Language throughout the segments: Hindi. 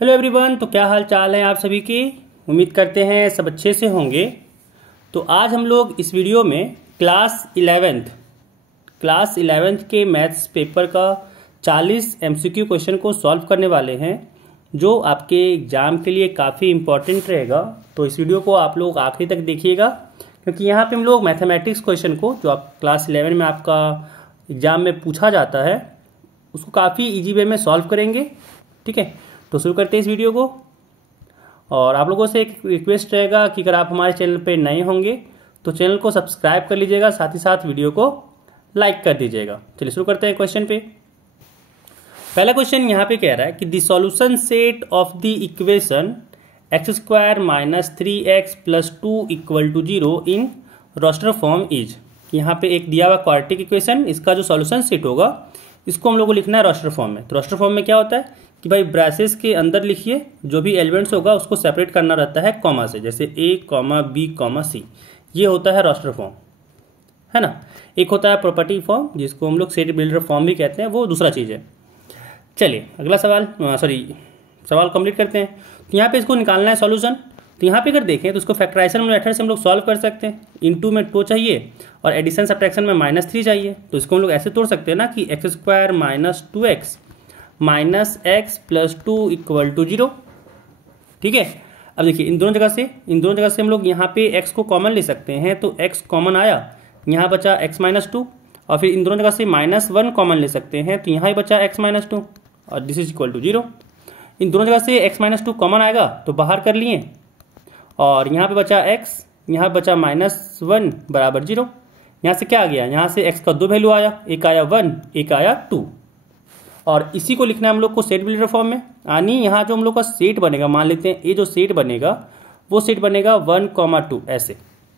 Hello everyone. तो क्या हाल चाल है आप सभी की। उम्मीद करते हैं सब अच्छे से होंगे। तो आज हम लोग इस वीडियो में क्लास 11th के मैथ्स पेपर का 40 एमसीक्यू क्वेश्चन को सॉल्व करने वाले हैं, जो आपके एग्ज़ाम के लिए काफ़ी इम्पॉर्टेंट रहेगा। तो इस वीडियो को आप लोग आखिरी तक देखिएगा, क्योंकि यहाँ पे हम लोग मैथमेटिक्स क्वेश्चन को जो आप क्लास 11 में आपका एग्ज़ाम में पूछा जाता है उसको काफ़ी ईजी वे में सॉल्व करेंगे। ठीक है, तो शुरू करते हैं इस वीडियो को। और आप लोगों से एक रिक्वेस्ट रहेगा कि अगर आप हमारे चैनल पे नए होंगे तो चैनल को सब्सक्राइब कर लीजिएगा, साथ ही साथ वीडियो को लाइक कर दीजिएगा। चलिए शुरू करते हैं क्वेश्चन पे। पहला क्वेश्चन यहाँ पे कह रहा है कि the solution set of the equation x² - 3x + 2 = 0 in roster form is. यहाँ पे एक दिया हुआ क्वाड्रेटिक इक्वेशन, इसका जो सॉल्यूशन सेट होगा इसको हम लोग को लिखना है रोस्टर फॉर्म में। तो रोस्टर फॉर्म में क्या होता है कि भाई ब्रैसेस के अंदर लिखिए, जो भी एलिमेंट्स होगा उसको सेपरेट करना रहता है कॉमा से, जैसे A, B, C। ये होता है रोस्टर फॉर्म, है ना। एक होता है प्रॉपर्टी फॉर्म, जिसको हम लोग सेट बिल्डर फॉर्म भी कहते हैं, वो दूसरा चीज़ है। चलिए अगला सवाल कंप्लीट करते हैं। तो यहाँ पे इसको निकालना है सॉल्यूशन। तो यहाँ पे अगर देखें तो इसको फैक्टराइजेशन मेथड से हम लोग सॉल्व कर सकते हैं। इनटू में 2 चाहिए और एडिशन सब्ट्रैक्शन में -3 चाहिए। तो इसको हम लोग ऐसे तोड़ सकते हैं ना कि x² - 2x - x + 2 = 0। ठीक है, अब देखिए इन दोनों जगह से हम लोग यहाँ पे x को कॉमन ले सकते हैं। तो x कॉमन आया, यहाँ बचा x - 2, और फिर इन दोनों जगह से -1 कॉमन ले सकते हैं, तो यहाँ ही बचा x - 2 और दिस इज इक्वल टू 0। इन दोनों जगह से x - 2 कॉमन आएगा तो बाहर कर लिए, और यहाँ पे बचा x, यहाँ बचा -1 बराबर 0। यहाँ से क्या आ गया, यहाँ से x का 2 वैल्यू आया, एक आया 1, एक आया 2, और इसी को लिखना है हम लोग को सेट बिल्डर फॉर्म में। यानी यहाँ जो हम लोग का सेट बनेगा, मान लेते हैं ये जो सेट बनेगा वो सेट बनेगा 1, 2 ऐसे।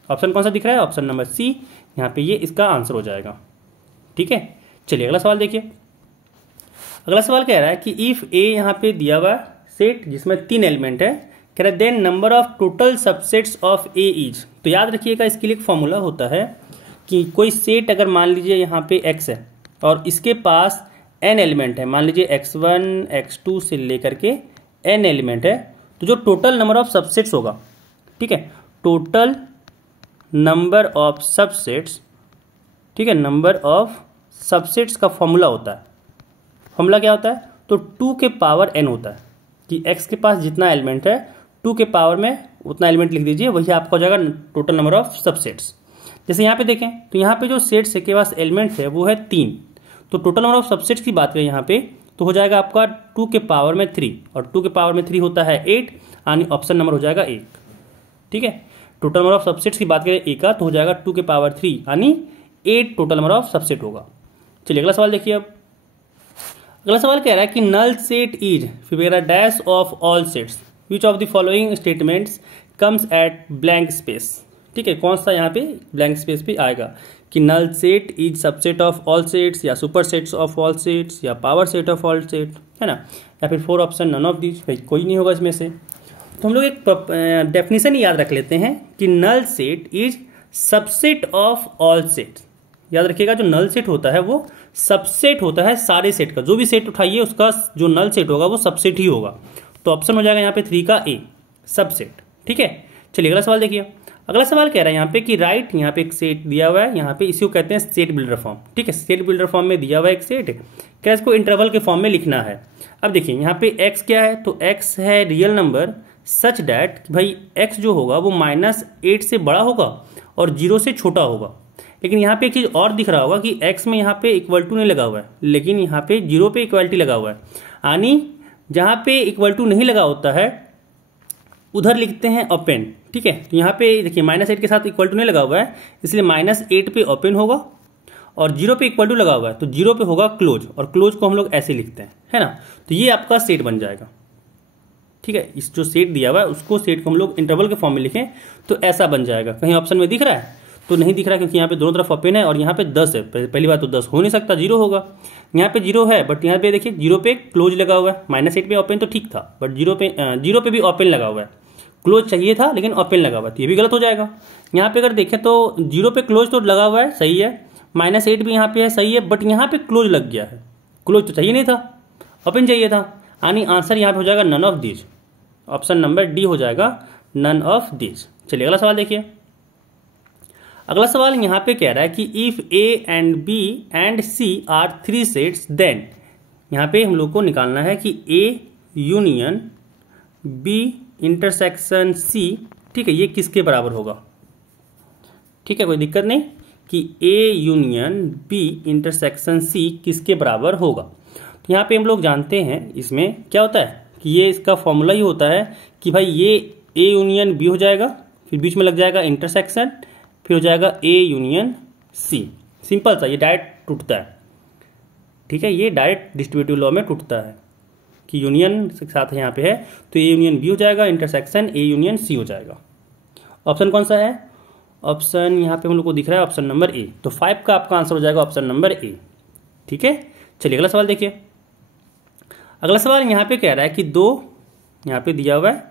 ऑप्शन कौन सा दिख रहा है, ऑप्शन नंबर सी। यहाँ पे ये इसका आंसर हो जाएगा। ठीक है, चलिए अगला सवाल देखिए। अगला सवाल कह रहा है कि इफ ए यहाँ पे दिया हुआ सेट जिसमें 3 एलिमेंट है, कह रहा है then number of total subsets of A is. तो याद रखिएगा इसके लिए एक फॉर्मूला होता है कि कोई सेट अगर मान लीजिए यहाँ पे x है और इसके पास n एलिमेंट है, मान लीजिए x1 x2 से लेकर के n एलिमेंट है, तो जो टोटल नंबर ऑफ सबसेट्स होगा, ठीक है, टोटल नंबर ऑफ सबसेट्स, ठीक है, नंबर ऑफ सबसेट्स का फॉर्मूला होता है। फॉर्मूला क्या होता है, तो 2 के पावर n होता है कि x के पास जितना एलिमेंट है 2 के पावर में उतना एलिमेंट लिख दीजिए, वही आपका हो जाएगा टोटल नंबर ऑफ सबसेट्स। जैसे यहाँ पे देखें तो यहाँ पे जो सेट्स के पास एलिमेंट है वो है 3, तो टोटल नंबर ऑफ सबसेट्स की बात करें यहाँ पे तो हो जाएगा आपका 2 के पावर में 3, और 2 के पावर में 3 होता है 8, यानी ऑप्शन नंबर हो जाएगा 1। ठीक है, टोटल नंबर ऑफ सबसेट्स की बात करें ए का तो हो जाएगा 2 के पावर 3, यानी 8 टोटल नंबर ऑफ सबसेट होगा। चलिए अगला सवाल देखिए। अब अगला सवाल कह रहा है कि नल सेट इज फिर dash of all sets which of the following statements comes at blank space. ठीक है, कौन सा यहाँ पे ब्लैंक स्पेस पे आएगा कि null set is subset of all sets, या super sets of all sets, या power set of all set, है ना, या फिर 4 ऑप्शन नन ऑफ दीज। भाई कोई नहीं होगा इसमें से। तो हम लोग एक डेफिनेशन याद रख लेते हैं कि null set is subset of all sets. याद रखिएगा जो नल सेट होता है वो सबसेट होता है सारे सेट का। जो भी सेट उठाइए उसका जो नल सेट होगा वो सबसेट ही होगा। तो ऑप्शन हो जाएगा यहाँ पे 3 का ए, सबसेट। ठीक है, चलिए अगला सवाल देखिए। अगला सवाल कह रहा है यहाँ पे कि राइट, यहाँ पे एक सेट दिया हुआ है, यहाँ पे इसी को कहते हैं सेट बिल्डर फॉर्म। ठीक है, सेट बिल्डर फॉर्म में दिया हुआ है एक सेट, क्या इसको इंटरवल के फॉर्म में लिखना है। अब देखिए यहाँ पे x क्या है, तो x है रियल नंबर सच डैट भाई x जो होगा वो -8 से बड़ा होगा और 0 से छोटा होगा। लेकिन यहाँ पे एक चीज़ और दिख रहा होगा कि x में यहाँ पे इक्वल टू नहीं लगा हुआ है, लेकिन यहाँ पे 0 पे इक्वलिटी लगा हुआ है। यानी जहाँ पे इक्वल टू नहीं लगा होता है उधर लिखते हैं ओपन। ठीक है, तो यहाँ पे देखिए -8 के साथ इक्वल टू नहीं लगा हुआ है, इसलिए -8 पे ओपन होगा, और 0 पे इक्वल टू लगा हुआ है तो 0 पे होगा क्लोज, और क्लोज को हम लोग ऐसे लिखते हैं, है ना। तो ये आपका सेट बन जाएगा। ठीक है, इस जो सेट दिया हुआ है उसको सेट को हम लोग इंटरवल के फॉर्म में लिखें तो ऐसा बन जाएगा। कहीं ऑप्शन में दिख रहा है तो नहीं दिख रहा, क्योंकि यहाँ पे दोनों तरफ ओपन है और यहाँ पे 10 है। पहली बात तो 10 हो नहीं सकता, 0 होगा। यहाँ पे 0 है, बट यहाँ पे देखिए 0 पे क्लोज लगा हुआ है। -8 पे ओपन तो ठीक था, बट 0 पे भी ओपन लगा हुआ है। क्लोज चाहिए था लेकिन ओपन लगा हुआ है, तो ये भी गलत हो जाएगा। यहाँ पे अगर देखें तो 0 पे क्लोज तो लगा हुआ है, सही है, -8 भी यहाँ पे है, सही है, बट यहाँ पे क्लोज लग गया है। क्लोज तो चाहिए नहीं था, ओपन चाहिए था। यानी आंसर यहाँ पे हो जाएगा none of these. Option number D हो जाएगा नन ऑफ दीज। चलिए अगला सवाल देखिए। अगला सवाल यहाँ पे कह रहा है कि if A and B and C are 3 sets then, यहाँ पे हम लोग को निकालना है कि A union B intersection C, ठीक है, ये किसके बराबर होगा। ठीक है, कोई दिक्कत नहीं, कि A union B intersection C किसके बराबर होगा। तो यहाँ पे हम लोग जानते हैं इसमें क्या होता है कि ये इसका फॉर्मूला ही होता है कि भाई ये ए यूनियन बी हो जाएगा, फिर बीच में लग जाएगा इंटरसेक्शन, फिर हो जाएगा ए यूनियन सी। सिंपल सा, ये डायरेक्ट टूटता है। ठीक है, ये डायरेक्ट डिस्ट्रीब्यूटिव लॉ में टूटता है कि यूनियन के साथ यहाँ पे है तो ए यूनियन बी हो जाएगा, इंटरसेक्शन ए यूनियन सी हो जाएगा। ऑप्शन कौन सा है? ऑप्शन यहाँ पे हम लोग को दिख रहा है ऑप्शन नंबर ए। तो 5 का आपका आंसर हो जाएगा ऑप्शन नंबर ए। ठीक है, चलिए अगला सवाल देखिए। अगला सवाल यहाँ पे कह रहा है कि 2 यहाँ पे दिया हुआ है,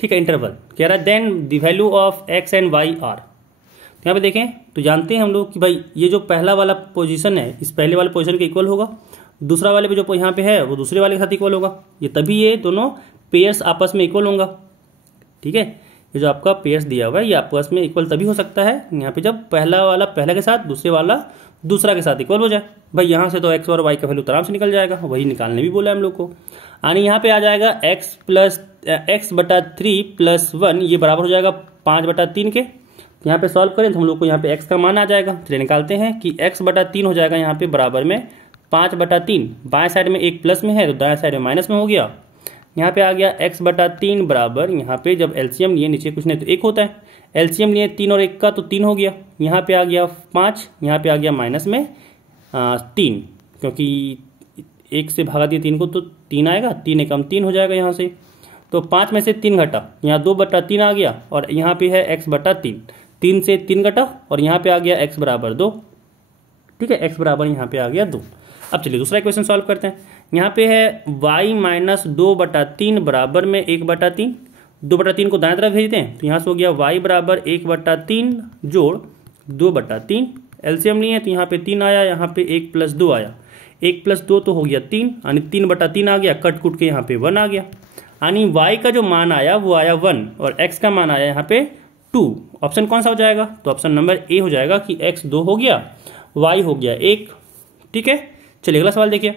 ठीक है, इंटरवल कह रहा है then the value of x and y are. तो यहाँ पे देखें तो जानते हैं हम लोग कि भाई ये जो पहला वाला पोजीशन है इस पहले वाले पोजीशन के इक्वल होगा, दूसरा वाले पे जो यहाँ पे है वो दूसरे वाले के साथ इक्वल होगा, ये तभी ये दोनों पेयर्स आपस में इक्वल होगा। ठीक है, ये जो आपका पेयर्स दिया हुआ है ये आपस में इक्वल तभी हो सकता है यहाँ पे जब पहला वाला पहला के साथ दूसरे वाला दूसरा के साथ इक्वल हो जाए। भाई यहाँ से तो एक्स और वाई का वैल्यू आराम से निकल जाएगा, वही निकालने भी बोला है हम लोग को। यानी यहाँ पे आ जाएगा x/3 + 1 ये बराबर हो जाएगा 5/3 के। यहाँ पे सॉल्व करें तो हम लोग को यहाँ पे x का मान आ जाएगा। चलिए निकालते हैं कि x/3 हो जाएगा यहाँ पे बराबर में 5/3। बाएं साइड में एक प्लस में है तो दाएं साइड में माइनस में हो गया। यहाँ पे आ गया x/3 बराबर, यहाँ पे जब एलसीएम लिए नीचे कुछ नहीं तो 1 होता है, एलसीएम लिए 3 और 1 का तो 3 हो गया। यहाँ पे आ गया 5, यहाँ पे आ गया माइनस में 3, क्योंकि 1 से भागा दिया 3 को तो 3 आएगा, 3 एकम 3 हो जाएगा यहाँ से। तो 5 में से 3 घटा, यहाँ 2/3 आ गया और यहाँ पे है x/3, 3 से 3 घटा और यहाँ पे आ गया x बराबर 2। ठीक है, x बराबर यहाँ पे आ गया 2। अब चलिए दूसरा इक्वेशन सॉल्व करते हैं। यहाँ पे है y - 2/3 बराबर में 1/3। 2/3 को दाएं तरफ भेजते हैं तो यहाँ से हो गया y बराबर 1/3 जोड़ 2/3। एलसीएम नहीं है तो यहाँ पे 3 आया, यहाँ पे 1 + 2 आया, 1 + 2 तो हो गया 3, यानी 3/3 आ गया, कट कुट के यहाँ पे 1 आ गया। यानी y का जो मान आया वो आया 1 और x का मान आया यहाँ पे 2। ऑप्शन कौन सा हो जाएगा? तो ऑप्शन नंबर ए हो जाएगा कि x 2 हो गया, y हो गया 1। ठीक है, चलिए अगला सवाल देखिए।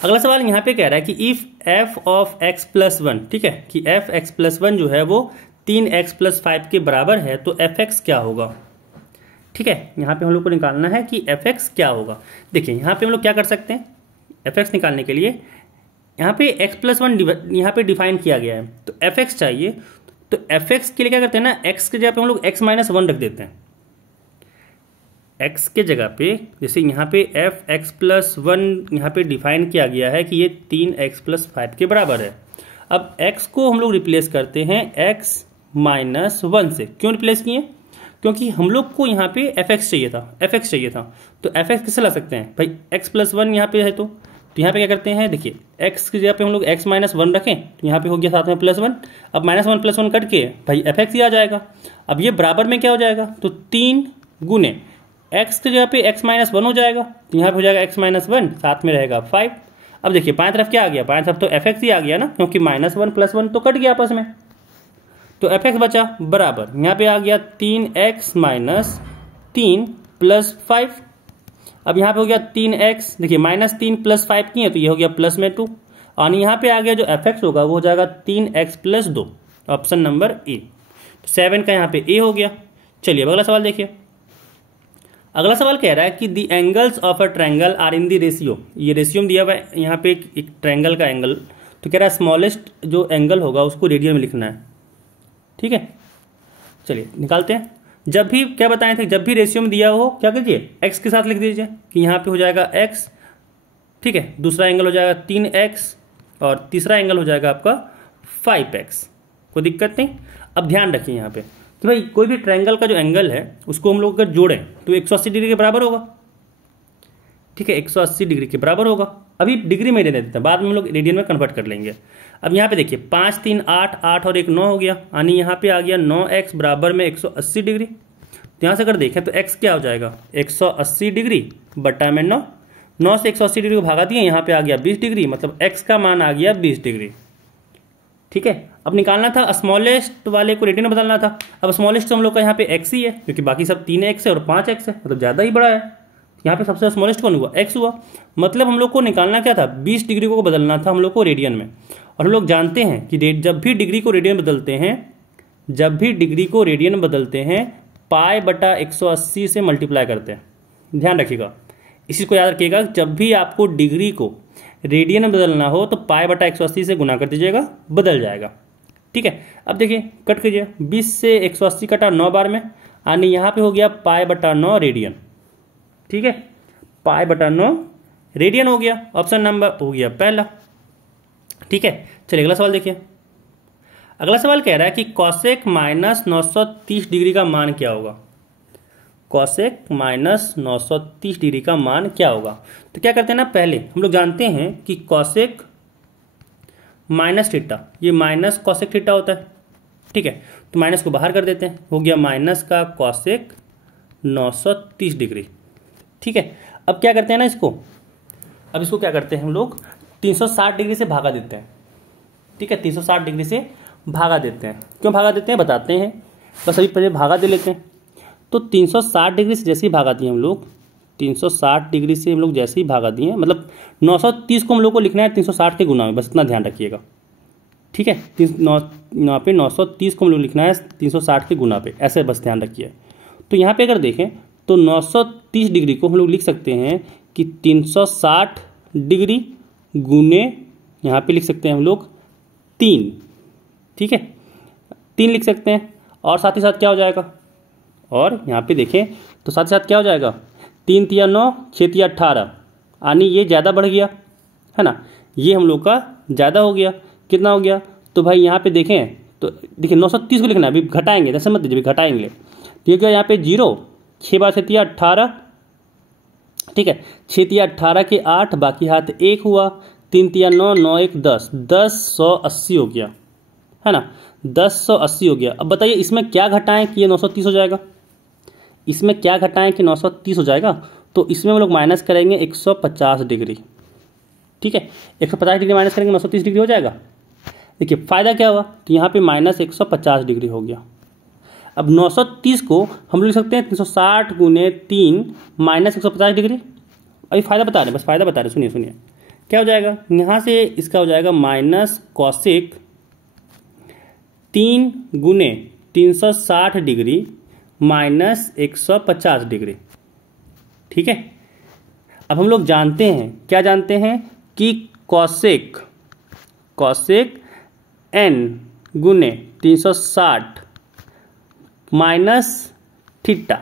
अगला सवाल यहाँ पे कह रहा है कि इफ f ऑफ x + 1, ठीक है, कि f x + 1 जो है वो 3x + 5 के बराबर है तो fx क्या होगा। ठीक है, यहाँ पे हम लोग को निकालना है कि fx क्या होगा। देखिए यहाँ पे हम लोग क्या कर सकते हैं, fx निकालने के लिए यहाँ पे x + 1 यहाँ पे डिफाइन किया गया है तो fx चाहिए। तो fx के लिए क्या करते हैं ना, x के जगह पे हम लोग x - 1 रख देते हैं। x के जगह पे जैसे यहाँ पे f(x + 1) यहाँ पे डिफाइन किया गया है कि ये 3x + 5 के बराबर है। अब x को हम लोग रिप्लेस करते हैं x - 1 से। क्यों रिप्लेस किए? क्योंकि हम लोग को यहाँ पे fx चाहिए था, तो fx किससे ला सकते हैं भाई, x + 1 यहाँ पे है तो यहाँ पे क्या करते हैं, देखिए x की जगह पे हम लोग x - 1 रखें तो यहाँ पे हो गया साथ में +1। अब -1 + 1 कट के भाई fx ही आ जाएगा। अब ये बराबर में क्या हो जाएगा, तो 3 गुने x की जगह पे x - 1 हो जाएगा तो यहाँ पे हो जाएगा x - 1, साथ में रहेगा 5। अब देखिए बाएं तरफ क्या आ गया, बाएं तरफ तो fx ही आ गया ना, क्योंकि -1 + 1 तो कट गया आपस में, तो fx बचा बराबर यहाँ पे आ गया 3x - 3 + 5। अब यहाँ पे हो गया 3x, देखिए -3 + 5 किए तो ये हो गया +2 और यहाँ पे आ गया जो fx होगा वो हो जाएगा 3x + 2, ऑप्शन नंबर ए। तो 7 का यहाँ पे ए हो गया। चलिए अगला सवाल देखिए। अगला सवाल कह रहा है कि the angles of a triangle are in the ratio. ये रेशियो दिया हुआ है यहाँ पे एक ट्रायंगल का एंगल, तो कह रहा है स्मॉलेस्ट जो एंगल होगा उसको रेडियन में लिखना है। ठीक है, चलिए निकालते हैं। जब भी क्या बताए थे, जब भी रेशियो में दिया हो क्या कीजिए, x के साथ लिख दीजिए कि यहाँ पे हो जाएगा x, ठीक है, दूसरा एंगल हो जाएगा 3x और तीसरा एंगल हो जाएगा आपका 5x। कोई दिक्कत नहीं। अब ध्यान रखिए यहाँ पे कि भाई कोई भी ट्रायंगल का जो एंगल है उसको हम लोग अगर जोड़ें तो 180 डिग्री के बराबर होगा। ठीक है, 180 डिग्री के बराबर होगा। अभी डिग्री में दे देते हैं, बाद में हम लोग रेडियन में कन्वर्ट कर लेंगे। अब यहाँ पे देखिए 5 3 8 8 और 1 9 हो गया, यानी यहाँ पे आ गया 9x बराबर में 180 डिग्री। तो यहाँ से अगर देखें तो x क्या हो जाएगा, 180 डिग्री बटा में 9, 9 से 180 डिग्री को भागा दिए, यहाँ पे आ गया 20 डिग्री, मतलब x का मान आ गया 20 डिग्री। ठीक है, अब निकालना था स्मॉलेस्ट वाले को रेडियन में बदलना था। अब स्मॉलेस्ट तो हम लोग का यहाँ पे x ही है, क्योंकि बाकी सब 3x है और 5x है, मतलब ज़्यादा ही बड़ा है। यहाँ पे सबसे स्मॉलेस्ट कौन हुआ? x हुआ। मतलब हम लोग को निकालना क्या था? 20 डिग्री को बदलना था हम लोग को रेडियन में। और हम लोग जानते हैं कि जब भी डिग्री को रेडियन बदलते हैं, जब भी डिग्री को रेडियन बदलते हैं, पाई बटा 180 से मल्टीप्लाई करते हैं। ध्यान रखिएगा, इसी को याद रखिएगा, जब भी आपको डिग्री को रेडियन में बदलना हो तो पाई बटा 180 से गुना कर दीजिएगा, बदल जाएगा। ठीक है, अब देखिए कट कीजिए, 20 से 180 कटा 9 बार में, यानी यहाँ पे हो गया पाई बटा 9 रेडियन। ठीक है, पाई बटा 9 रेडियन हो गया, ऑप्शन नंबर हो गया पहला। ठीक है, चलिए अगला सवाल देखिए। अगला सवाल कह रहा है कि कॉसेक माइनस 930 डिग्री का मान क्या होगा? कॉसेक माइनस 930 डिग्री का मान क्या होगा? तो क्या करते हैं ना, पहले हम लोग जानते हैं कि कॉसेक माइनस थीटा, ये माइनस कॉसेक थीटा होता है। ठीक है, तो माइनस को बाहर कर देते हैं, हो गया माइनस का कॉसेक 930 डिग्री। ठीक है, अब क्या करते हैं ना इसको, अब इसको क्या करते हैं हम लोग 360 डिग्री से भागा देते हैं। ठीक है, 360 डिग्री से भागा देते हैं। क्यों भागा देते हैं बताते हैं, बस अभी पहले भागा दे लेते हैं। तो 360 डिग्री से जैसे ही भागा दिए हम लोग, 360 डिग्री से हम लोग जैसे ही भागा दिए, मतलब 930 को हम लोग को लिखना है 360 के गुना में, बस इतना ध्यान रखिएगा। ठीक है, यहाँ पे 930 को हम लोग लिखना है 360 के गुना पे, ऐसे बस ध्यान रखिए। तो यहाँ पे अगर देखें तो 930 डिग्री को हम लोग लिख सकते हैं कि 360 डिग्री गुने, यहाँ पे लिख सकते हैं हम लोग 3। ठीक है, 3 लिख सकते हैं, और साथ ही साथ क्या हो जाएगा, और यहाँ पे देखें तो साथ ही साथ क्या हो जाएगा, 3 तिया 9, 6 तिया 18, यानी ये ज़्यादा बढ़ गया है ना, ये हम लोग का ज़्यादा हो गया। कितना हो गया, तो भाई यहाँ पे देखें तो देखिए 930 को लिखना है, अभी घटाएंगे, जैसे मत दीजिए, घटाएंगे तो ये क्या, यहाँ पे 0, 6 बार 6 तिया 18। ठीक है, 6 तिया 18 के 8, बाकी हाथ 1 हुआ, 3 तिया 9, 9 1 10, 1080 हो गया है ना, 1080 हो गया। अब बताइए इसमें क्या घटाएं कि ये 930 हो जाएगा, इसमें क्या घटाएं कि 930 हो जाएगा? तो इसमें हम लोग माइनस करेंगे 150 डिग्री। ठीक है, 150 डिग्री माइनस करेंगे 930 डिग्री हो जाएगा। देखिए फ़ायदा क्या हुआ, तो यहाँ पे माइनस 150 डिग्री हो गया। अब 930 को हम लोग लिख सकते हैं 360 गुने 3 माइनस 150 डिग्री। अभी फ़ायदा बता रहे, बस फ़ायदा बता रहे, सुनिए सुनिए क्या हो जाएगा, यहाँ से इसका हो जाएगा माइनस कॉसेक 3 गुने 360 डिग्री माइनस 150 डिग्री। ठीक है, अब हम लोग जानते हैं, क्या जानते हैं कि कॉसेक n गुने 360 माइनस थीटा।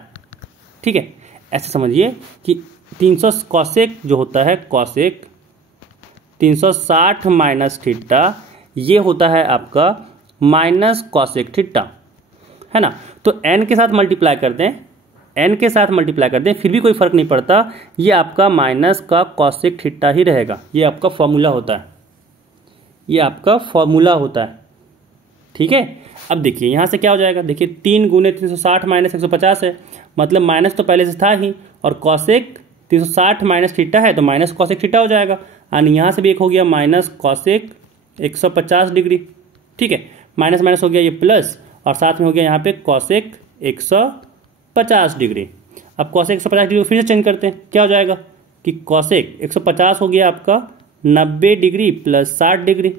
ठीक है, ऐसे समझिए कि 300 कॉसेक जो होता है, कॉसेक 360 माइनस थीटा, ये होता है आपका माइनस कॉसेक थीटा, है ना। तो n के साथ मल्टीप्लाई करते हैं, n के साथ मल्टीप्लाई करते हैं, फिर भी कोई फर्क नहीं पड़ता, ये आपका माइनस का कॉसेक थीटा ही रहेगा। ये आपका फॉर्मूला होता है, ये आपका फॉर्मूला होता है। ठीक है, अब देखिए यहाँ से क्या हो जाएगा, देखिए 3 गुने 360 माइनस 150 है, मतलब माइनस तो पहले से था ही, और कॉसेक 360 माइनस थीटा है तो माइनस कॉसेक थीटा हो जाएगा, यानी यहाँ से भी एक हो गया माइनस कॉसेक 150 डिग्री। ठीक है, माइनस माइनस हो गया ये प्लस, और साथ में हो गया यहाँ पे कॉसेक 150 डिग्री। अब कॉसेक 150 डिग्री को फिर से चेंज करते हैं, क्या हो जाएगा कि कॉसेक 150 हो गया आपका 90 डिग्री प्लस 60 डिग्री,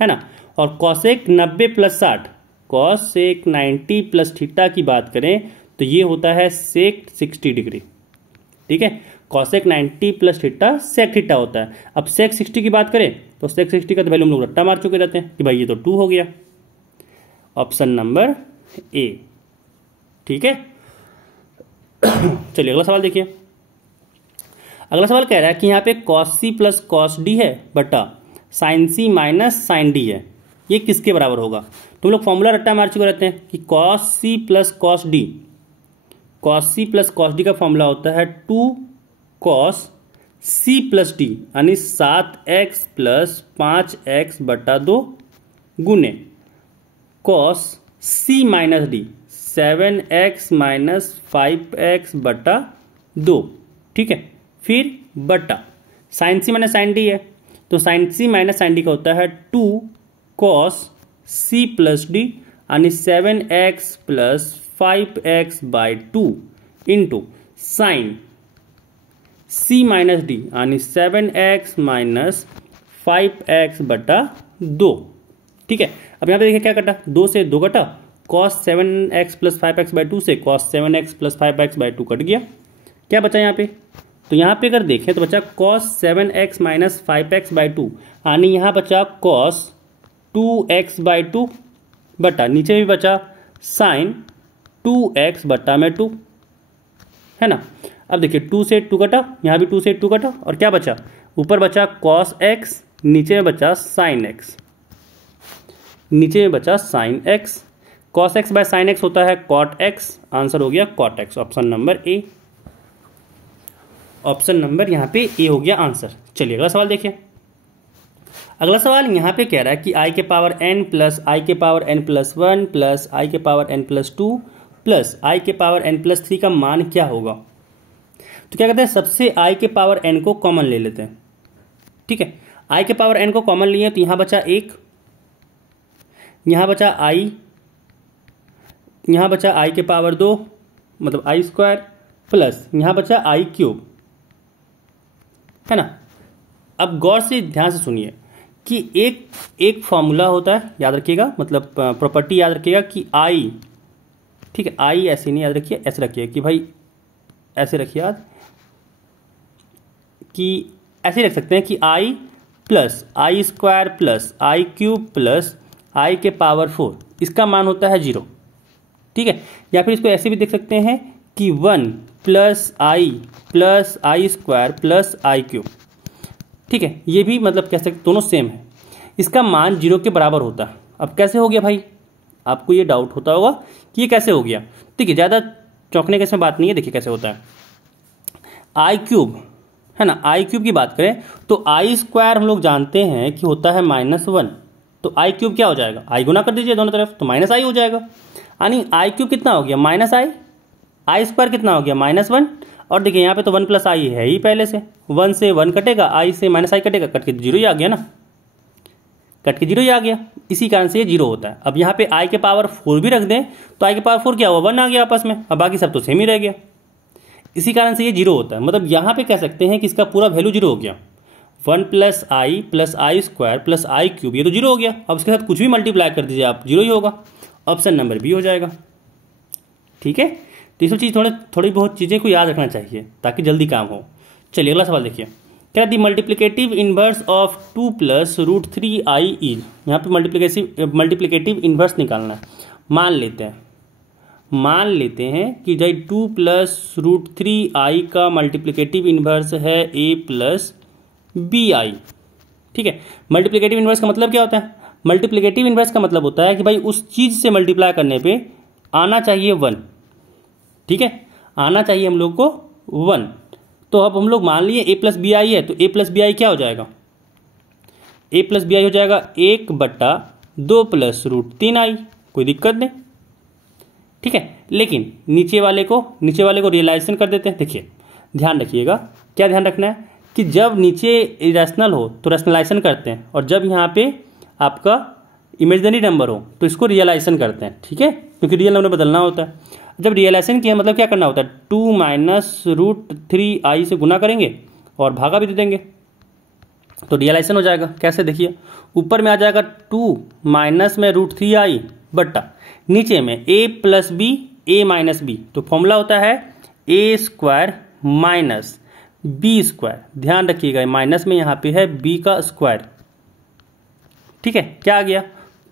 है ना। और cosec 90 plus 60, cosec 90 plus theta की बात करें तो ये होता है सेक 60 डिग्री। ठीक है, cosec 90 plus theta sec theta होता है। अब सेक 60 की बात करें तो सेक 60 का तो वैल्यू हम लोग रट्टा मार चुके रहते हैं कि भाई ये तो 2 हो गया, ऑप्शन नंबर ए। ठीक है, चलिए अगला सवाल देखिए। अगला सवाल कह रहा है कि यहाँ पे cos C plus cos D है बटा sine C minus sine D है, ये किसके बराबर होगा? तो हम लोग फॉर्मूला रट्टा मार चुके रहते हैं कि cos C plus cos D, cos C plus cos D का फॉर्मूला होता है 2 कॉस सी प्लस डी, यानी 7x प्लस 5x बटा 2 गुने cos C minus D 7x minus 5x बटा 2। ठीक है, फिर बटा sine C minus sine D है, तो sine C minus sine D का होता है 2 cos सी प्लस डी आणि 7x plus 5x/2 into sine C minus D आणि 7x माइनस 5x/2। ठीक है, अब यहाँ पे देखिए क्या कटा, 2 से 2 कटा, cos 7x प्लस 5x/2 से cos 7x plus 5x/2 cut गया। क्या बचा यहाँ पे, तो यहाँ पे अगर देखें तो बचा cos 7x माइनस 5x/2 यानी यहाँ बचा cos 2x/2 बटा नीचे भी बचा sin 2x/2 है ना। अब देखिए 2 से 2 कटा, यहाँ भी 2 से 2 कटा और क्या बचा, ऊपर बचा cos x, नीचे में बचा sin x, नीचे में बचा sin x। cos x by sin x होता है cot x, आंसर हो गया cot x, option number A. Option number यहाँ पे ए हो गया आंसर। चलिए अगला सवाल देखिए। अगला सवाल यहाँ पे कह रहा है कि i के पावर n प्लस i के power n plus 1 plus i के power n plus 2 plus i के पावर n प्लस 3 का मान क्या होगा। तो क्या कहते हैं, सबसे i के पावर n को कॉमन ले लेते हैं। ठीक है, i के पावर n को कॉमन लिए तो यहाँ बचा 1, यहाँ बचा i, यहाँ बचा i के पावर 2 मतलब i स्क्वायर प्लस यहाँ बचा i क्यूब, है ना। अब गौर से ध्यान से सुनिए कि एक फॉर्मूला होता है, याद रखिएगा, मतलब प्रॉपर्टी याद रखिएगा कि i, ठीक है, i ऐसे नहीं याद रखिए, ऐसे रखिए कि भाई ऐसे रखिए याद, कि ऐसे रख सकते हैं कि i plus I square plus I cube plus i के पावर 4, इसका मान होता है 0। ठीक है, या फिर इसको ऐसे भी देख सकते हैं कि 1 प्लस आई स्क्वायर प्लस आई क्यूब। ठीक है, ये भी मतलब कह सकते दोनों सेम है, इसका मान 0 के बराबर होता है। अब कैसे हो गया भाई, आपको ये डाउट होता होगा कि ये कैसे हो गया। ठीक है, ज़्यादा चौंकने की इसमें बात नहीं है, देखिए कैसे होता है। आई क्यूब है ना, आई क्यूब की बात करें तो आई स्क्वायर हम लोग जानते हैं कि होता है -1, तो आई क्यूब क्या हो जाएगा, आई गुना कर दीजिए दोनों तरफ तो माइनस आई हो जाएगा, यानी आई क्यूब कितना हो गया माइनस आई स्क्वायर कितना हो गया -1, और देखिए यहाँ पे तो 1 प्लस आई है ही पहले से, 1 से 1 कटेगा, आई से माइनस आई कटेगा, कट के 0 ही आ गया ना, कट के 0 ही आ गया, इसी कारण से ये 0 होता है। अब यहाँ पे आई के पावर 4 भी रख दें तो आई के पावर 4 क्या हुआ, 1 आ गया आपस में, अब बाकी सब तो सेम ही रह गया, इसी कारण से ये 0 होता है। मतलब यहाँ पे कह सकते हैं कि इसका पूरा वैल्यू 0 हो गया, 1 प्लस आई स्क्वायर प्लस आई क्यूब, ये तो 0 हो गया। अब उसके साथ कुछ भी मल्टीप्लाई कर दीजिए आप, 0 ही होगा, ऑप्शन नंबर बी हो जाएगा। ठीक है, तो ये चीज़ थोड़ी बहुत चीज़ें को याद रखना चाहिए ताकि जल्दी काम हो। चलिए अगला सवाल देखिए, क्या the multiplicative inverse of 2 plus √3i is, यहाँ पे मल्टीप्लिकेटिव इनवर्स निकालना है। मान लेते हैं कि जब 2 प्लस √3i का मल्टीप्लिकेटिव इनवर्स है a प्लस bi। ठीक है, मल्टीप्लिकेटिव इनवर्स का मतलब क्या होता है, मल्टीप्लिकेटिव इनवर्स का मतलब होता है कि भाई उस चीज़ से मल्टीप्लाई करने पे आना चाहिए 1। ठीक है, आना चाहिए हम लोग को 1। तो अब हम लोग मान लिए a प्लस बी आई है, तो a प्लस बी आई क्या हो जाएगा, a प्लस बी आई हो जाएगा 1/2 प्लस √3i, कोई दिक्कत नहीं। ठीक है, लेकिन नीचे वाले को रियलाइजेशन कर देते हैं। देखिए ध्यान रखिएगा, क्या ध्यान रखना है कि जब नीचे इरेशनल हो तो रैशनलाइजेशन करते हैं, और जब यहाँ पे आपका इमेजिनरी नंबर हो तो इसको रियलाइजेशन करते हैं। ठीक है, क्योंकि रियल नंबर बदलना होता है। जब रियलाइजेशन किया मतलब क्या करना होता है, 2 माइनस √3i से गुना करेंगे और भागा भी दे देंगे तो रियलाइजेशन हो जाएगा। कैसे, देखिए ऊपर में आ जाएगा 2 माइनस में √3i बट्टा नीचे में a plus B a minus B, तो फॉर्मूला होता है a square minus B square. ध्यान रखिएगा माइनस में यहाँ पे है b का स्क्वायर। ठीक है, क्या आ गया,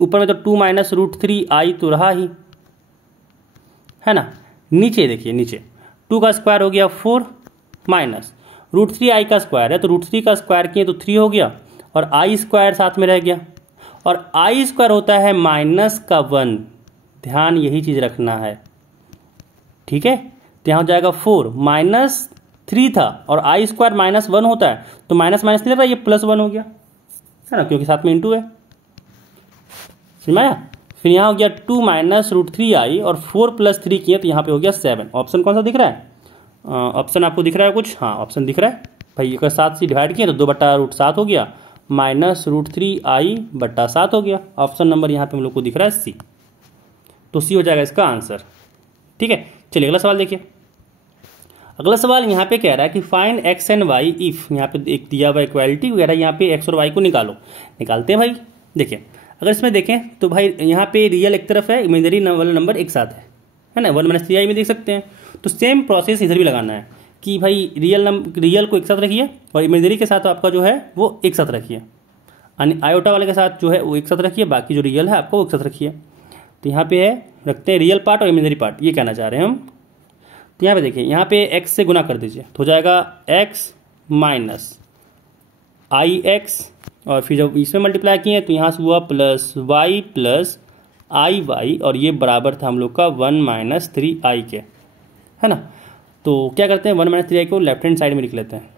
ऊपर में तो 2 माइनस √3i तो रहा ही है ना, नीचे देखिए नीचे 2 का स्क्वायर हो गया 4 माइनस √3i का स्क्वायर है तो √3 का स्क्वायर किए तो 3 हो गया, और i स्क्वायर साथ में रह गया, और i स्क्वायर होता है -1। ध्यान यही चीज़ रखना है। ठीक है, तो यहाँ हो जाएगा 4 -3 था और i स्क्वायर -1 होता है तो माइनस माइनस नहीं रहा, ये +1 हो गया है ना, क्योंकि साथ में इंटू है। समझ आया, फिर यहाँ हो गया 2 माइनस √3i और 4 प्लस 3 किए तो यहाँ पे हो गया 7। ऑप्शन कौन सा दिख रहा है, ऑप्शन आपको दिख रहा है कुछ, हाँ ऑप्शन दिख रहा है भाई अगर 7 से डिवाइड किए तो 2/√7 हो गया, -√3i/7 हो गया। ऑप्शन नंबर यहाँ पे हम लोग को दिख रहा है सी, तो सी हो जाएगा इसका आंसर। ठीक है, चलिए अगला सवाल देखिए। अगला सवाल यहाँ पे कह रहा है कि find x and y if, यहाँ पे एक दिया हुआ इक्वालिटी वगैरह, यहाँ पे एक्स और वाई को निकालो। निकालते हैं भाई। देखिए अगर इसमें देखें तो भाई यहाँ पे रियल एक तरफ है, इमेजनरी वाला नंबर एक साथ है ना, 1 - 3i में देख सकते हैं। तो सेम प्रोसेस इधर भी लगाना है कि भाई रियल को एक साथ रखिए और इमेजनरी के साथ आपका जो है वो एक साथ रखिए, आयोटा वाले के साथ जो है वो एक साथ रखिए, बाकी जो रियल है आपको वो एक साथ रखिए। तो यहाँ पे है रखते हैं रियल पार्ट और इमेजनरी पार्ट, ये कहना चाह रहे हैं हम। तो यहाँ पे देखिए, यहाँ पे x से गुना कर दीजिए तो हो जाएगा x - ix, और फिर जब इसमें मल्टीप्लाई किए तो यहाँ से हुआ +y +iy, और ये बराबर था हम लोग का 1 - 3i के, है ना। तो क्या करते हैं, 1 - 3i को लेफ्ट हैंड साइड में लिख लेते हैं।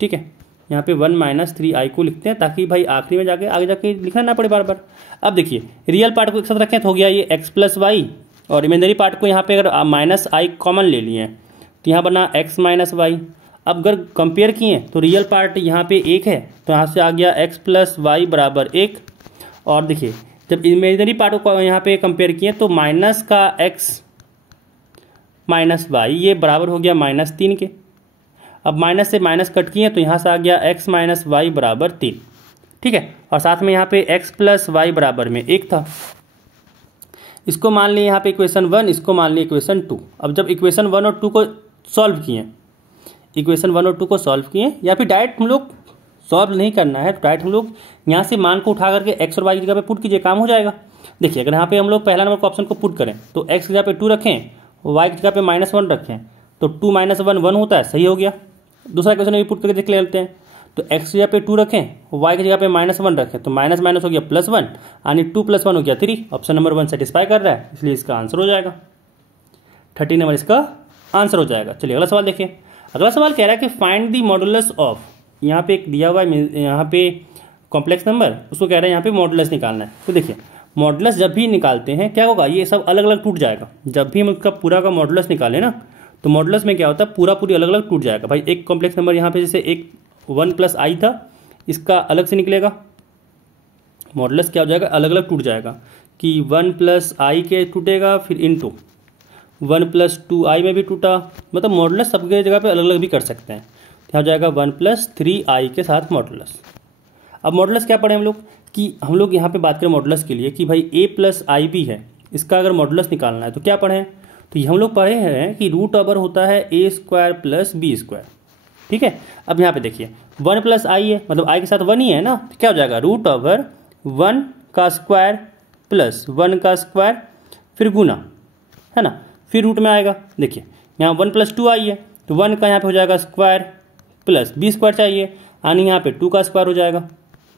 ठीक है, यहाँ पे 1 - 3i को लिखते हैं ताकि भाई आखिरी में जाके आगे जाके लिखना ना पड़े बार बार। अब देखिए रियल पार्ट को एक साथ रखें तो हो गया ये x + y, और इमेजनरी पार्ट को यहाँ पे अगर -i कॉमन ले लिए तो यहाँ बना x - y। अब अगर कंपेयर किए तो रियल पार्ट यहाँ पे 1 है तो यहाँ से आ गया x + y = 1, और देखिए जब इमेजनरी पार्ट को यहाँ पे कंपेयर किए तो माइनस का x - y ये बराबर हो गया -3 के। अब माइनस से माइनस कट किए तो यहाँ से आ गया x - y = 3। ठीक है, और साथ में यहाँ पे x + y बराबर में 1 था। इसको मान लिए यहाँ पे इक्वेशन 1, इसको मान लिए इक्वेशन 2। अब जब इक्वेशन 1 और 2 को सॉल्व किए, इक्वेशन 1 और 2 को सॉल्व किए, या फिर डायरेक्ट हम लोग सॉल्व नहीं करना है, डायरेक्ट हम लोग यहाँ से मान को उठा करके x और y की जगह पे पुट कीजिए, काम हो जाएगा। देखिए अगर यहाँ पे हम लोग पहला नंबर का ऑप्शन को पुट करें तो x की जगह पे 2 रखें, y की जगह पे -1 रखें, तो 2 - 1 1 होता है, सही हो गया। दूसरा इक्वेशन भी पुट करके देख लेते हैं। तो x की जगह पे 2 रखें, y की जगह पे -1 रखें, तो माइनस माइनस हो गया +1, यानी 2 + 1 हो गया 3। ऑप्शन नंबर 1 सेटिस्फाई कर रहा है, इसलिए इसका आंसर हो जाएगा 30 नंबर इसका आंसर हो जाएगा। चलिए अगला सवाल देखिए। अगला सवाल कह रहा है कि फाइंड द मॉडुलस ऑफ, यहाँ पे एक दिया हुआ है, यहाँ पे कॉम्प्लेक्स नंबर, उसको कह रहा है यहाँ पे मॉडुलस निकालना है। तो देखिए मॉडुलस जब भी निकालते हैं क्या होगा, ये सब अलग अलग टूट जाएगा। जब भी हम इसका पूरा का मॉडुलस निकालें ना, तो मॉडुलस में क्या होता है, पूरी अलग अलग टूट जाएगा। भाई एक कॉम्प्लेक्स नंबर यहाँ पे जैसे एक 1 + i था, इसका अलग से निकलेगा, मॉडुलस क्या हो जाएगा, अलग अलग टूट जाएगा कि 1 + i के टूटेगा, फिर इनटू 1 + 2i में भी टूटा, मतलब मॉडुलस सबके जगह पे अलग अलग भी कर सकते हैं। क्या हो जाएगा 1 + 3i के साथ मॉडुलस। अब मॉडुलस क्या पढ़े हम लोग, कि हम लोग यहाँ पे बात करें मॉडुलस के लिए कि भाई a + ib है, इसका अगर मॉडुलस निकालना है तो क्या पढ़े, तो ये हम लोग पढ़े हैं कि √/ होता है a² + b²। ठीक है, अब यहाँ पे देखिए 1 + i है, मतलब i के साथ 1 ही है ना, तो क्या हो जाएगा √1 का स्क्वायर + 1 का स्क्वायर, फिर गुना, है ना, फिर रूट में आएगा। देखिए यहाँ 1 + 2i है, तो 1 का यहाँ पे हो जाएगा स्क्वायर + b² चाहिए, यानी यहाँ पे 2 का स्क्वायर हो जाएगा।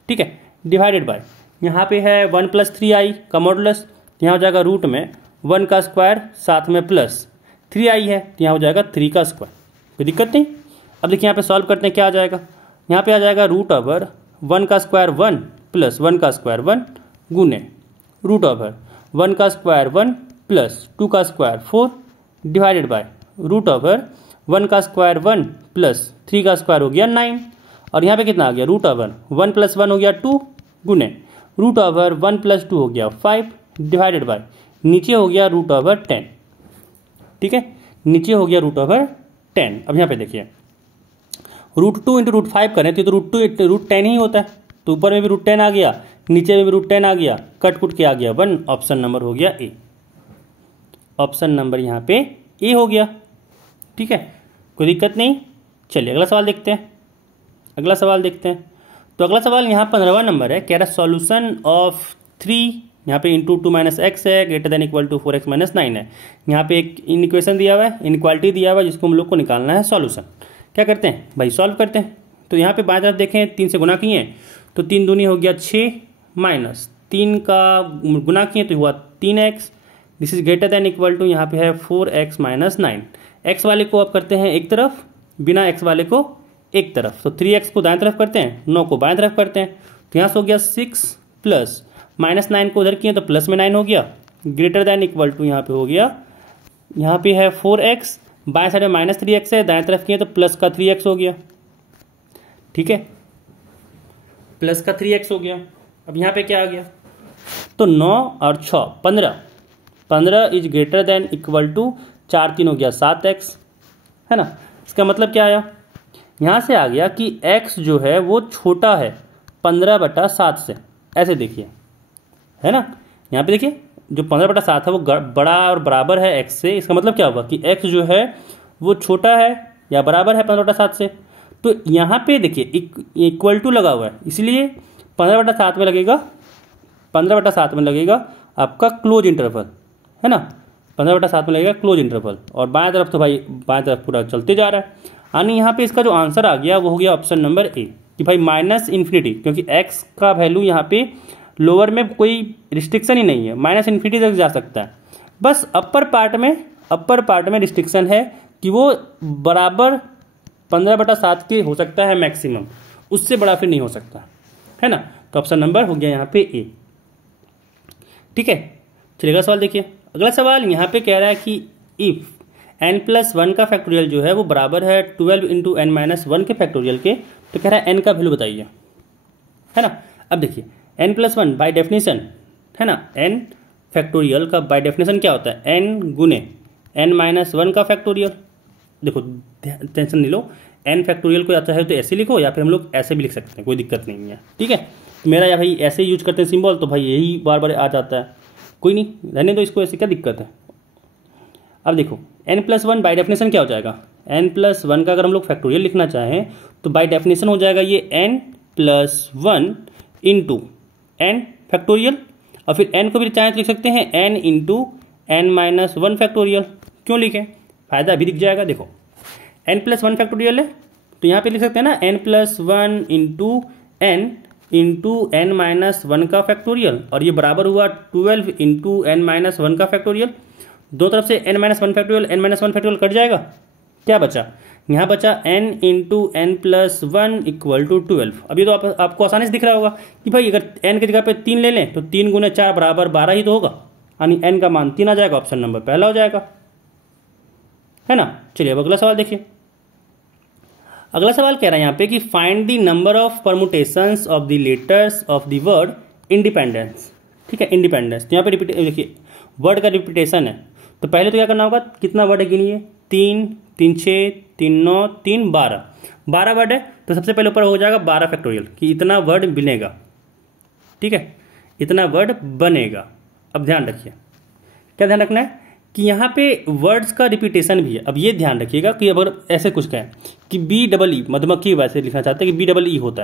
ठीक है, डिवाइडेड बाय यहाँ पे है 1 + 3i का मॉडुलस, यहाँ हो जाएगा रूट में 1 का स्क्वायर साथ में प्लस 3i है, तो यहाँ हो जाएगा 3 का स्क्वायर, कोई दिक्कत नहीं। अब देखिए यहाँ पे सॉल्व करते हैं, क्या आ जाएगा, यहाँ पे आ जाएगा √1 का स्क्वायर 1 + 1 का स्क्वायर 1 गुने √1 का स्क्वायर 1 + 2 का स्क्वायर 4 डिवाइडेड बाय √1 का स्क्वायर 1 + 3 का स्क्वायर हो गया 9, और यहाँ पे कितना आ गया √1 1 + 1 हो गया 2 गुने √1 + 2 हो गया 5 डिवाइडेड बाय नीचे हो गया √10। ठीक है, नीचे हो गया √10। अब यहाँ पे देखिए √2 × √5 करें तो √10 ही होता है, तो ऊपर में भी √10 आ गया, नीचे में भी √10 आ गया, कट कुट के आ गया 1। ऑप्शन नंबर हो गया ए, ऑप्शन नंबर यहाँ पे ए हो गया। ठीक है, कोई दिक्कत नहीं। चलिए अगला सवाल देखते हैं। अगला सवाल देखते हैं, तो अगला सवाल यहाँ 15वां नंबर है, कह रहा सॉल्यूशन ऑफ 3, यहाँ पे इंटू 2 - x है, > 4x - 9 है। यहाँ पे एक इनइक्वेशन दिया हुआ है, इनइक्वालिटी दिया हुआ है, जिसको हम लोग को निकालना है सॉल्यूशन। क्या करते हैं भाई, सॉल्व करते हैं। तो यहाँ पे बाएं तरफ देखें 3 से गुना किए तो 3 दूनी हो गया 6, माइनस 3 का गुना किए तो हुआ 3x, दिस इज > यहाँ पे है 4x - 9। x वाले को अब करते हैं एक तरफ, बिना x वाले को एक तरफ, तो 3x को दाएं तरफ करते हैं, 9 को बाएं तरफ करते हैं, तो यहाँ से हो गया 6 प्लस -9 को उधर किए तो प्लस में 9 हो गया, > यहाँ पे हो गया, यहाँ पे है 4x बाएं साइड में -3x है, दाएं तरफ किए तो प्लस का 3x हो गया। ठीक है, प्लस का 3x हो गया। अब यहाँ पे क्या आ गया, तो 9 और 6 15 is greater than equal to 4 3 हो गया 7x, है ना। इसका मतलब क्या आया, यहाँ से आ गया कि x जो है वो छोटा है 15/7 से। ऐसे देखिए, है ना, यहाँ पे देखिए जो 15/7 है वो बड़ा और बराबर है x से। इसका मतलब क्या होगा कि x जो है वो छोटा है या बराबर है 15/7 से। तो यहाँ पे देखिए इक्वल टू लगा हुआ है, इसलिए 15/7 में लगेगा, 15/7 में लगेगा आपका क्लोज इंटरवल, है ना, 15/7 में लगेगा क्लोज इंटरवल। और बाएं तरफ तो भाई बाएं तरफ पूरा चलते जा रहा है। यानी यहाँ पे इसका जो आंसर आ गया वो हो गया ऑप्शन नंबर ए, कि भाई -∞, क्योंकि x का वैल्यू यहाँ पे लोअर में कोई रिस्ट्रिक्शन ही नहीं है, -∞ तक जा सकता है। बस अपर पार्ट में रिस्ट्रिक्शन है कि वो बराबर 15/7 के हो सकता है मैक्सिमम, उससे बड़ा फिर नहीं हो सकता, है ना। तो ऑप्शन नंबर हो गया यहाँ पे ए। ठीक है, चलिए अगला सवाल देखिए। अगला सवाल यहाँ पे कह रहा है कि इफ n+1 का फैक्टोरियल जो है वो बराबर है 12 × n-1 के फैक्टोरियल के, तो कह रहा है n का वैल्यू बताइए, है ना। अब देखिए n+1 बाय डेफिनेशन, है ना, n फैक्टोरियल का बाय डेफिनेशन क्या होता है, n गुने n-1 का फैक्टोरियल। देखो टेंशन नहीं लो, n फैक्टोरियल को या चाहे तो ऐसे लिखो या फिर हम लोग ऐसे भी लिख सकते हैं, कोई दिक्कत नहीं है। ठीक है, मेरा या भाई ऐसे यूज करते हैं सिंबल, तो भाई यही बार बार आ जाता है, कोई नहीं, रहने दो इसको, ऐसे क्या दिक्कत है। अब देखो n+1 बाय डेफिनेशन क्या हो जाएगा, n+1 का अगर हम लोग फैक्टोरियल लिखना चाहें तो बाय डेफिनेशन हो जाएगा ये n+1 इंटू n फैक्टोरियल, और फिर n को भी चाहें तो लिख सकते हैं n इंटू n-1 फैक्टोरियल। क्यों लिखें, फायदा अभी दिख जाएगा। देखो n+1 फैक्टोरियल है तो यहाँ पे लिख सकते हैं ना n+1 into n into n-1 का फैक्टोरियल, और ये बराबर हुआ 12 इंटू n-1 का फैक्टोरियल। दो तरफ से n-1 फैक्टोरियल कट जाएगा, क्या बचा, यहाँ बचा n into n+1 equal to 12। अभी तो आपको आसानी से दिख रहा होगा कि भाई अगर n की जगह पे 3 ले लें तो 3 × 4 बराबर 12 ही तो होगा, यानी n का मान 3 आ जाएगा, ऑप्शन नंबर पहला हो जाएगा, है ना। चलिए अब अगला सवाल देखिए। अगला सवाल कह रहा है यहाँ पे कि find the number of permutations of the letters of the word independence. ठीक है, इंडिपेंडेंस, तो यहाँ पे रिपीट, देखिए वर्ड का रिपीटेशन है, तो पहले तो क्या करना होगा, कितना वर्ड है गिनिए, 3 3 6 3 9 3 12 वर्ड है, तो सबसे पहले ऊपर हो जाएगा 12 फैक्टोरियल, कि इतना वर्ड बनेगा। ठीक है, इतना वर्ड बनेगा। अब ध्यान रखिए, क्या ध्यान रखना है कि यहाँ पे वर्ड्स का रिपीटेशन भी है। अब ये ध्यान रखिएगा कि अगर ऐसे कुछ कहें कि BEE, मधुमक्खी वैसे लिखना चाहते हैं कि BEE होता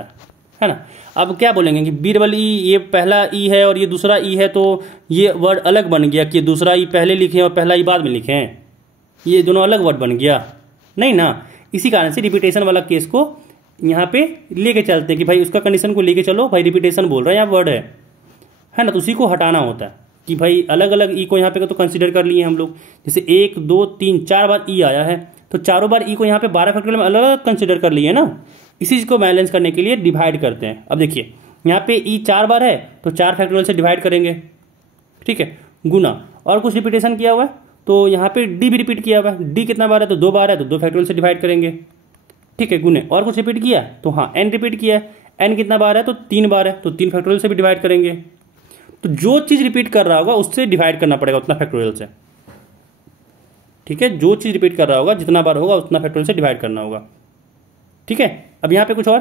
है ना। अब क्या बोलेंगे कि BEE, ये पहला ई है और ये दूसरा ई है, तो ये वर्ड अलग बन गया कि दूसरा ई पहले लिखे और पहला ई बाद में लिखे हैं, ये दोनों अलग वर्ड बन गया, नहीं ना। इसी कारण से रिपीटेशन वाला केस को यहाँ पे लेके चलते हैं कि भाई उसका कंडीशन को लेके चलो, भाई रिपीटेशन बोल रहा है यहाँ वर्ड है ना, तो उसी को हटाना होता है कि भाई अलग अलग ई को यहाँ पे तो कंसीडर कर लिए हम लोग। जैसे 1 2 3 4 बार ई आया है, तो चारों बार ई को यहाँ पे 12 फैक्टोरियल में अलग अलग कंसीडर कर लिए ना, इसी चीज को बैलेंस करने के लिए डिवाइड करते हैं। अब देखिए यहाँ पे ई 4 बार है तो 4 फैक्टोरियल से डिवाइड करेंगे, ठीक है, गुना, और कुछ रिपीटेशन किया हुआ है तो यहाँ पे डी भी रिपीट किया हुआ है, डी कितना बार है तो 2 बार है तो 2 फैक्टोरियल से डिवाइड करेंगे, ठीक है, गुने, और कुछ रिपीट किया तो हाँ एन रिपीट किया है, एन कितना बार है तो 3 बार है तो 3 फैक्टोरियल से भी डिवाइड करेंगे। तो जो चीज रिपीट कर रहा होगा उससे डिवाइड करना पड़ेगा उतना फैक्टोरियल से, ठीक है, जो चीज रिपीट कर रहा होगा जितना बार होगा उतना फैक्टोरियल से डिवाइड करना होगा, ठीक है। अब यहाँ पे कुछ और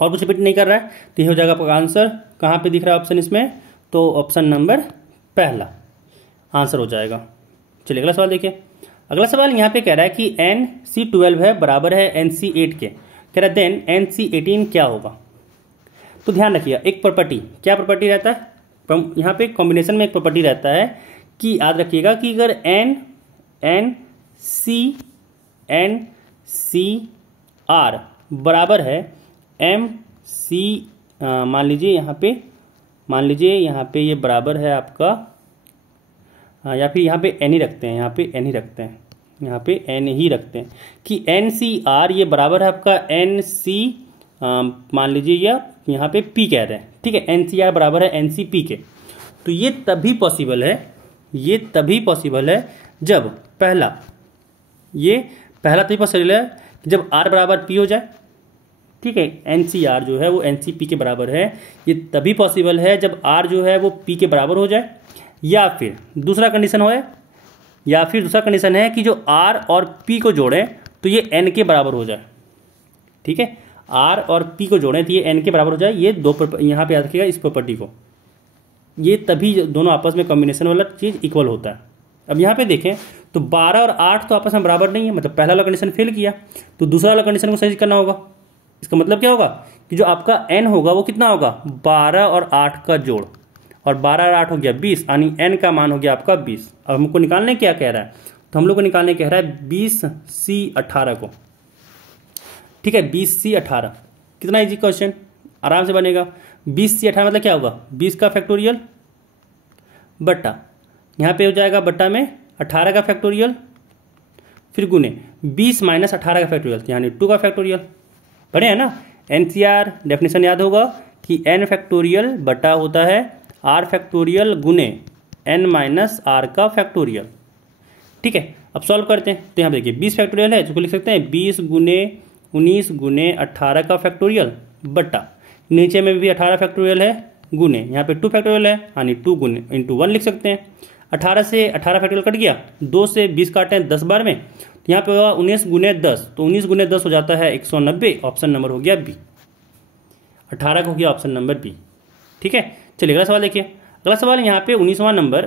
कुछ रिपीट नहीं कर रहा है तो ये हो जाएगा आपका आंसर। कहाँ पे दिख रहा है ऑप्शन इसमें, तो ऑप्शन नंबर पहला आंसर हो जाएगा। चलिए अगला सवाल देखिए। अगला सवाल यहाँ पे कह रहा है कि NC12 है बराबर है NC8 के, कह रहा है देन NC18 क्या होगा। तो ध्यान रखिएगा एक प्रॉपर्टी, क्या प्रॉपर्टी रहता है यहाँ पे, कॉम्बिनेशन में एक प्रॉपर्टी रहता है कि याद रखिएगा कि अगर NCR बराबर है MC, मान लीजिए यहाँ पे ये बराबर है आपका, या फिर यहाँ पे एन ही रखते हैं, यहाँ पे एन ही रखते हैं कि NCR ये बराबर है आपका NC, मान लीजिए या यहाँ पे P कह रहे हैं, ठीक है, NCR बराबर है NCP के। तो ये तभी पॉसिबल है जब पहला ये पहला तरीका पॉसिबल है कि जब R बराबर P हो जाए, ठीक है, NCR जो है वो NCP के बराबर है, ये तभी पॉसिबल है जब R जो है वो P के बराबर हो जाए, या फिर दूसरा कंडीशन है कि जो R और P को जोड़ें तो ये N के बराबर हो जाए, ठीक है, R और P को जोड़ें तो ये N के बराबर हो जाए। ये दो यहाँ पे याद रखिएगा इस प्रॉपर्टी को, ये तभी दोनों आपस में कॉम्बिनेशन वाला चीज़ इक्वल होता है। अब यहाँ पे देखें तो 12 और 8 तो आपस में बराबर नहीं है, मतलब पहला वाला कंडीशन फेल किया, तो दूसरा वाला कंडीशन को सही करना होगा। इसका मतलब क्या होगा कि जो आपका n होगा वो कितना होगा, 12 और 8 का जोड़, और 12 और 8 हो गया 20, यानी n का मान हो गया आपका 20। अब हमको निकालने क्या कह रहा है, तो हम लोग को निकालने कह रहा है 20C18 को, ठीक है, 20C18 कितना इजी क्वेश्चन, आराम से बनेगा। 20C18 मतलब क्या होगा, 20 का फैक्टोरियल बट्टा, यहाँ पे हो जाएगा बट्टा में 18 का फैक्टोरियल, फिर गुने 20 माइनस 18 का फैक्टोरियल यानी 2 का फैक्टोरियल। पढ़े हैं ना, NCR डेफिनेशन याद होगा कि n फैक्टोरियल बटा होता है r फैक्टोरियल गुने n माइनस r का फैक्टोरियल, ठीक है। अब सॉल्व करते हैं, तो यहाँ देखिए 20 फैक्टोरियल है, इसको लिख सकते हैं 20 गुने 19 गुने 18 का फैक्टोरियल बट्टा, नीचे में भी 18 फैक्टोरियल है गुने, यहाँ पे 2 फैक्टोरियल है यानी 2 गुने इंटू 1 लिख सकते हैं। 18 से 18 फैक्टोरियल कट गया, 2 से 20 काटे हैं 10 बार में, तो यहाँ पे होगा 19 गुने 10, तो 19 गुने 10 हो जाता है 190, ऑप्शन नंबर हो गया बी, 18 का हो गया ऑप्शन नंबर बी, ठीक है। चलिए अगला सवाल देखिए, अगला सवाल यहाँ पे 19वां नंबर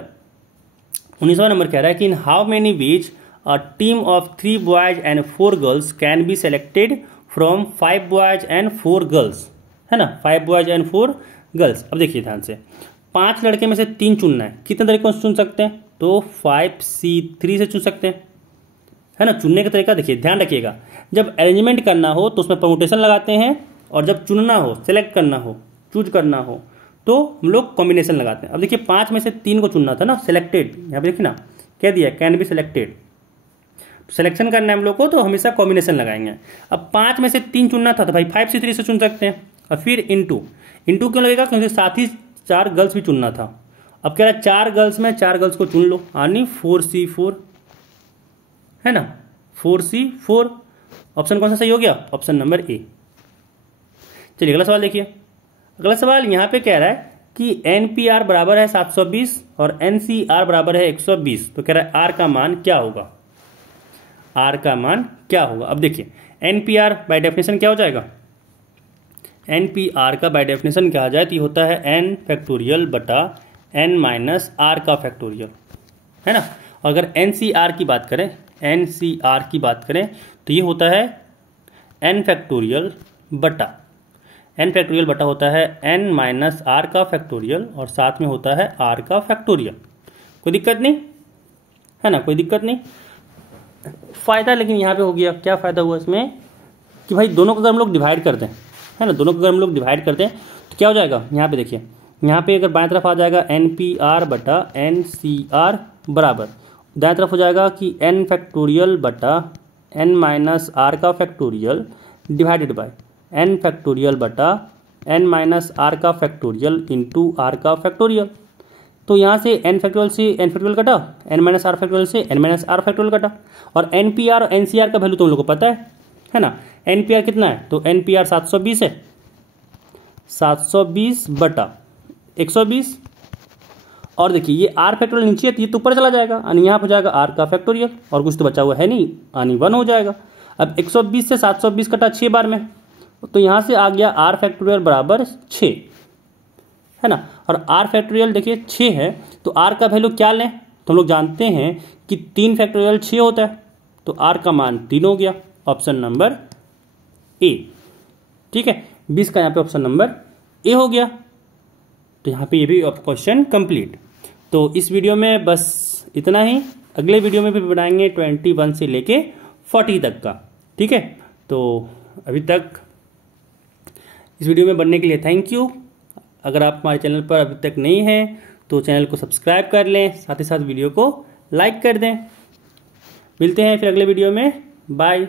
कह रहा है कि in how many ways a team of 3 boys and 4 girls can be selected from 5 boys and 4 girls, है ना, 5 बॉयज एंड 4 गर्ल्स। अब देखिए ध्यान से, 5 लड़के में से 3 चुनना है, कितने तरीकों से चुन सकते हैं, तो 5C3 से चुन सकते हैं, है ना। चुनने का तरीका देखिए, ध्यान रखिएगा, जब अरेंजमेंट करना हो तो उसमें परमुटेशन लगाते हैं, और जब चुनना हो, सेलेक्ट करना हो, चूज करना हो, तो हम लोग कॉम्बिनेशन लगाते हैं। अब देखिए 5 में से 3 को चुनना था ना, सिलेक्टेड, यहाँ पे देखिए ना कह दिया कैन बी सिलेक्टेड, तो सिलेक्शन करना है हम लोग को, तो हमेशा कॉम्बिनेशन लगाएंगे। अब 5 में से 3 चुनना था तो भाई 5C3 से चुन सकते हैं, और फिर इंटू क्यों लगेगा, क्योंकि साथ ही 4 गर्ल्स भी चुनना था। अब कह रहा है 4 गर्ल्स में 4 गर्ल्स को चुन लो, यानी 4C4, है ना, 4C4, ऑप्शन कौन सा सही हो गया, ऑप्शन नंबर ए। चलिए अगला सवाल देखिए, अगला सवाल यहाँ पे कह रहा है कि NPR बराबर है 720 और NCR बराबर है 120, तो कह रहा है R का मान क्या होगा, R का मान क्या होगा। अब देखिए NPR बाय डेफिनेशन क्या हो जाएगा, NPR का बाय डेफिनेशन क्या आ जाए तो ये होता है n फैक्टोरियल बटा n माइनस r का फैक्टोरियल, है ना। और अगर NCR की बात करें, NCR की बात करें तो ये होता है n फैक्टोरियल बटा होता है n माइनस r का फैक्टोरियल, और साथ में होता है r का फैक्टोरियल। कोई दिक्कत नहीं, है ना, कोई दिक्कत नहीं। फ़ायदा लेकिन यहाँ पे हो गया, क्या फ़ायदा हुआ इसमें कि भाई दोनों को अगर हम लोग डिवाइड करते हैं, है ना, दोनों को अगर हम लोग डिवाइड करते हैं तो क्या हो जाएगा, यहाँ पे देखिए, यहाँ पे अगर बाएं तरफ आ जाएगा NPR बटा NCR बराबर, दाएं तरफ हो जाएगा कि n फैक्टोरियल बटा n माइनस r का factorial divided by n factorial बटा n माइनस r का फैक्टोरियल इंटू r का फैक्टोरियल। तो यहाँ से n फैक्टोरियल से n फैक्टोरियल कटा, n माइनस r फैक्टोरियल से n माइनस r फैक्टोरियल कटा, और NPR और NCR का वैल्यू तुम लोग को पता है ना। NPR कितना है, तो NPR 720 है, 720 बटा 120, और देखिए ये r फैक्टोरियल नीचे है तो ये तो ऊपर चला जाएगा, यानी यहाँ हो जाएगा r का फैक्टोरियल, और कुछ तो बचा हुआ है नहीं, यानी 1 हो जाएगा। अब 120 से 720 कटा 6 बार में, तो यहाँ से आ गया r फैक्टोरियल बराबर 6, है ना। और r फैक्टोरियल देखिए 6 है, तो r का वैल्यू क्या लें, तो हम लोग जानते हैं कि 3 फैक्टोरियल 6 होता है, तो r का मान 3 हो गया, ऑप्शन नंबर ए, ठीक है। 20 का यहाँ पे ऑप्शन नंबर ए हो गया, तो यहाँ पे ये भी क्वेश्चन कंप्लीट। तो इस वीडियो में बस इतना ही, अगले वीडियो में भी बनाएंगे 21 से लेके 40 तक का, ठीक है। तो अभी तक इस वीडियो में बनने के लिए थैंक यू। अगर आप हमारे चैनल पर अभी तक नहीं हैं तो चैनल को सब्सक्राइब कर लें, साथ ही साथ वीडियो को लाइक कर दें। मिलते हैं फिर अगले वीडियो में, बाय।